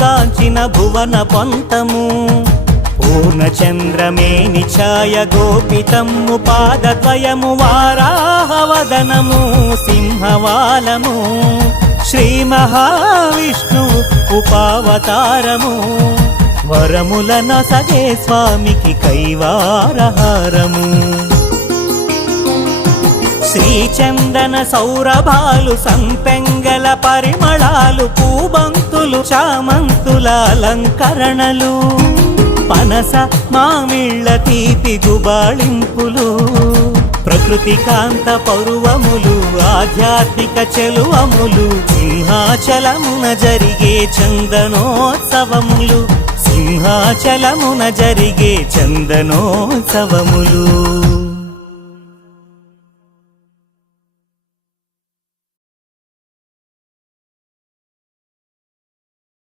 కాంచిన భువన పంతము పూర్ణచంద్రమేని ఛాయ గోపితమ్ము పాదద్వయము వారాహవదనము సింహవాలము శ్రీ మహావిష్ణు ఉపావతారము వరములనొసగే స్వామికి కైవారహారము శ్రీచందన సౌరభాలు సంపెంగల పరిమళాలు పూబంతులు చామంతుల అలంకరణలు పనస మామిళ్ళ తీపి గుబాళింపులు ప్రకృతి కాంత పరువములు ఆధ్యాత్మిక చెలువములు సింహాచలమున జరిగే చందనోత్సవములు సింహాచలమున జరిగే చందనోత్సవములు